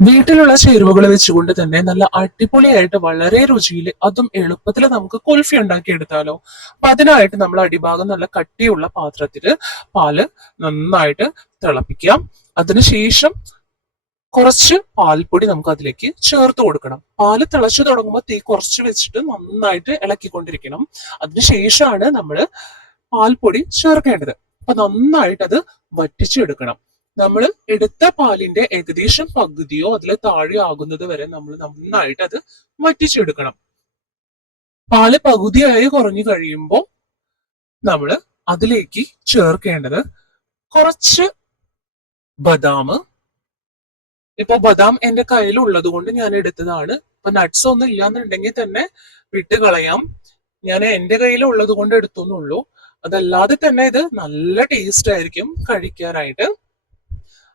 വീട്ടിലുള്ള ചേരുവകൾ വെച്ചുകൊണ്ട് തന്നെ നല്ല അടിപൊളിയായിട്ട് വളരെ രുചിയിൽ അതും എളുപ്പത്തിൽ നമുക്ക് കുൽഫി ഉണ്ടാക്കി എടുത്താലോ. അപ്പൊ അതിനായിട്ട് നമ്മൾ അടിഭാഗം നല്ല കട്ടിയുള്ള പാത്രത്തില് പാല് നന്നായിട്ട് തിളപ്പിക്കാം. അതിനുശേഷം കുറച്ച് പാൽപ്പൊടി നമുക്ക് അതിലേക്ക് ചേർത്ത് കൊടുക്കണം. പാല് തിളച്ചു തുടങ്ങുമ്പോൾ തീ കുറച്ച് വെച്ചിട്ട് നന്നായിട്ട് ഇളക്കിക്കൊണ്ടിരിക്കണം. അതിനുശേഷമാണ് നമ്മൾ പാൽപ്പൊടി ചേർക്കേണ്ടത്. അപ്പൊ നന്നായിട്ട് അത് വറ്റിച്ചെടുക്കണം. നമ്മൾ എടുത്ത പാലിന്റെ ഏകദേശം പകുതിയോ അതിൽ താഴെ ആകുന്നത് വരെ നമ്മൾ നന്നായിട്ട് അത് വറ്റിച്ചെടുക്കണം. പാല് പകുതിയായി കുറഞ്ഞു കഴിയുമ്പോൾ നമ്മൾ അതിലേക്ക് ചേർക്കേണ്ടത് കുറച്ച് ബദാം. ഇപ്പൊ ബദാം എന്റെ കയ്യിൽ ഉള്ളത് കൊണ്ട് ഞാൻ എടുത്തതാണ്. ഇപ്പൊ നട്ട്സ് ഒന്നും ഇല്ലാന്നുണ്ടെങ്കിൽ തന്നെ വിട്ട് കളയാം. ഞാൻ എന്റെ കയ്യിൽ ഉള്ളത് കൊണ്ട് എടുത്തോന്നുള്ളൂ. അതല്ലാതെ തന്നെ ഇത് നല്ല ടേസ്റ്റ് ആയിരിക്കും കഴിക്കാനായിട്ട്.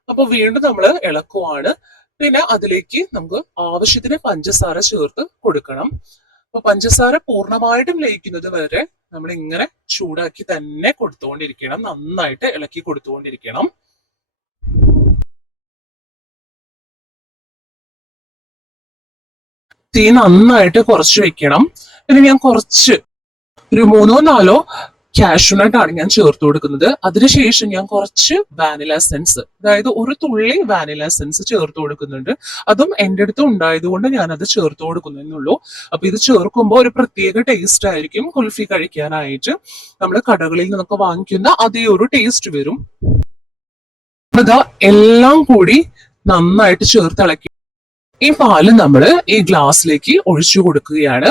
അപ്പൊ വീണ്ടും നമ്മൾ ഇളക്കുവാണ്. പിന്നെ അതിലേക്ക് നമുക്ക് ആവശ്യത്തിന് പഞ്ചസാര ചേർത്ത് കൊടുക്കണം. അപ്പൊ പഞ്ചസാര പൂർണ്ണമായിട്ടും ലയിക്കുന്നത് വരെ നമ്മൾ ഇങ്ങനെ ചൂടാക്കി തന്നെ കൊടുത്തുകൊണ്ടിരിക്കണം. നന്നായിട്ട് ഇളക്കി കൊടുത്തുകൊണ്ടിരിക്കണം. തീ നന്നായിട്ട് കുറച്ച് വെക്കണം. പിന്നെ ഞാൻ കുറച്ച് ഒരു 3-4 കാഷ്യൂനട്ട് ആണ് ഞാൻ ചേർത്ത് കൊടുക്കുന്നത്. അതിനുശേഷം ഞാൻ കുറച്ച് വാനില എസൻസ്, അതായത് ഒരു തുള്ളി വാനില എസൻസ് ചേർത്ത് കൊടുക്കുന്നുണ്ട്. അതും എൻ്റെ അടുത്ത് ഉണ്ടായതുകൊണ്ട് ഞാൻ അത് ചേർത്ത് കൊടുക്കുന്നുള്ളൂ. അപ്പൊ ഇത് ചേർക്കുമ്പോൾ ഒരു പ്രത്യേക ടേസ്റ്റ് ആയിരിക്കും കുൽഫി കഴിക്കാനായിട്ട്. നമ്മൾ കടകളിൽ നിന്നൊക്കെ വാങ്ങിക്കുന്ന അതേ ഒരു ടേസ്റ്റ് വരും. അതാ എല്ലാം കൂടി നന്നായിട്ട് ചേർത്തിളക്കി ഈ പാല് നമ്മൾ ഈ ഗ്ലാസ്സിലേക്ക് ഒഴിച്ചു കൊടുക്കുകയാണ്.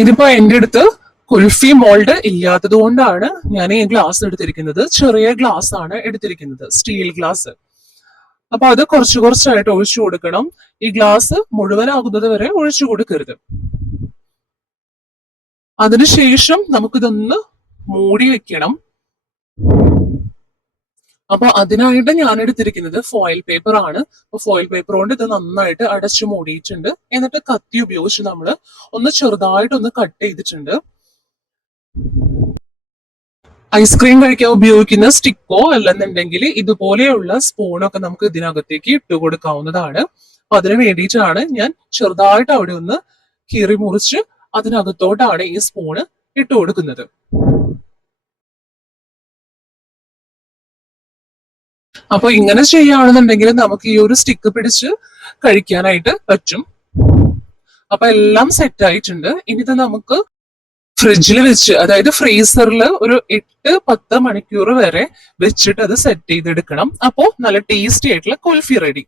ഇതിപ്പോ എൻ്റെ അടുത്ത് കുൽഫി മോൾഡ് ഇല്ലാത്തത് കൊണ്ടാണ് ഞാൻ ഈ ഗ്ലാസ് എടുത്തിരിക്കുന്നത്. ചെറിയ ഗ്ലാസ് ആണ് എടുത്തിരിക്കുന്നത്, സ്റ്റീൽ ഗ്ലാസ്. അപ്പൊ അത് കുറച്ച് കുറച്ചായിട്ട് ഒഴിച്ചു കൊടുക്കണം. ഈ ഗ്ലാസ് മുഴുവനാകുന്നത് വരെ ഒഴിച്ചു കൊടുക്കരുത്. അതിനുശേഷം നമുക്കിതൊന്ന് മൂടി വെക്കണം. അപ്പൊ അതിനായിട്ട് ഞാൻ എടുത്തിരിക്കുന്നത് ഫോയിൽ പേപ്പർ ആണ്. അപ്പൊ ഫോയിൽ പേപ്പർ കൊണ്ട് ഇത് നന്നായിട്ട് അടച്ചു മൂടിയിട്ടുണ്ട്. എന്നിട്ട് കത്തി ഉപയോഗിച്ച് നമ്മൾ ഒന്ന് ചെറുതായിട്ടൊന്ന് കട്ട് ചെയ്തിട്ടുണ്ട്. ഐസ്ക്രീം കഴിക്കാൻ ഉപയോഗിക്കുന്ന സ്റ്റിക്കോ അല്ലെന്നുണ്ടെങ്കിൽ ഇതുപോലെയുള്ള സ്പൂണൊക്കെ നമുക്ക് ഇതിനകത്തേക്ക് ഇട്ട് കൊടുക്കാവുന്നതാണ്. അപ്പൊ അതിന് വേണ്ടിയിട്ടാണ് ഞാൻ ചെറുതായിട്ട് അവിടെ ഒന്ന് കീറി മുറിച്ച് അതിനകത്തോട്ടാണ് ഈ സ്പൂണ് ഇട്ട് കൊടുക്കുന്നത്. അപ്പൊ ഇങ്ങനെ ചെയ്യുകയാണെന്നുണ്ടെങ്കിൽ നമുക്ക് ഈ ഒരു സ്റ്റിക്ക് പിടിച്ച് കഴിക്കാനായിട്ട് പറ്റും. അപ്പൊ എല്ലാം സെറ്റ് ആയിട്ടുണ്ട്. ഇനി ഇത് നമുക്ക് ഫ്രിഡ്ജിൽ വെച്ച്, അതായത് ഫ്രീസറിൽ ഒരു 8-10 മണിക്കൂർ വരെ വെച്ചിട്ട് അത് സെറ്റ് ചെയ്തെടുക്കണം. അപ്പോൾ നല്ല ടേസ്റ്റി ആയിട്ടുള്ള കുൽഫി റെഡി.